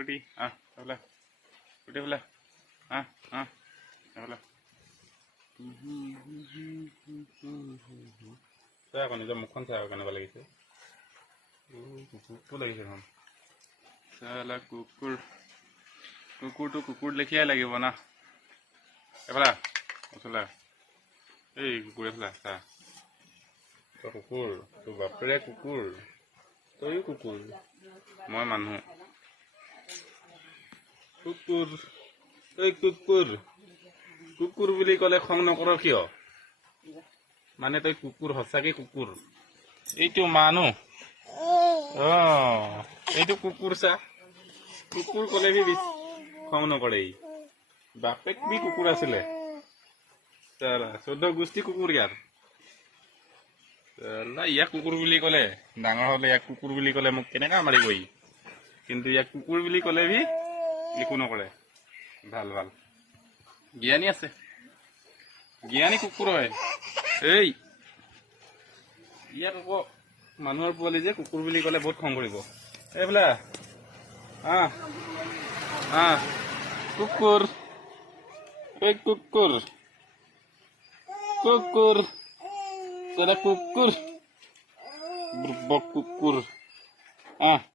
কুকুটি এইফালে কুকুটি এইফালে এইফালে চাই আকৌ নিজৰ মুখখন চাই আকৌ কেনেকুৱা লাগিছে কুকুৰটো লাগিছে এখন চালা কুকুৰ লেখিয়াই লাগিব না এইফালে ওচৰলে এই কুকুৰ এইফালে চা তই কুকুৰ তোৰ বাপেৰে কুকুৰ তইও কুকুৰ মই মানুহ কুকুৰ এই কুকুৰ বুলি ক'লে খং নকৰ কিয় মানে তই কুকুৰ সঁচাকে কুকুৰ এইটো মানুহ এইটো কুকুৰ চা কুকুৰ ক'লে বি খং নকৰে বাপেক বি কুকুৰ আছিলে 14 গোষ্ঠী কুকুৰ ইয়াক কুকুৰ বুলি ক'লে ডাঙৰ হ'লে ইয়াক কুকুৰ বুলি ক'লে মোক কেনেকা মাৰিব কিন্তু ইয়াক কুকুৰ বুলি ক'লে বি একো নকৰে ভাল জ্ঞানী আছে জ্ঞানী কুকুৰ হয় এই ইয়াক আকৌ মানুহৰ পোৱালি যে কুকুৰ বুলি ক'লে বহুত খং কৰিব এইফালে কুকুৰ এই কুকুৰ কুকুৰ